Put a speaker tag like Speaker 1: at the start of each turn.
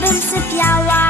Speaker 1: kieszeni bym sypiała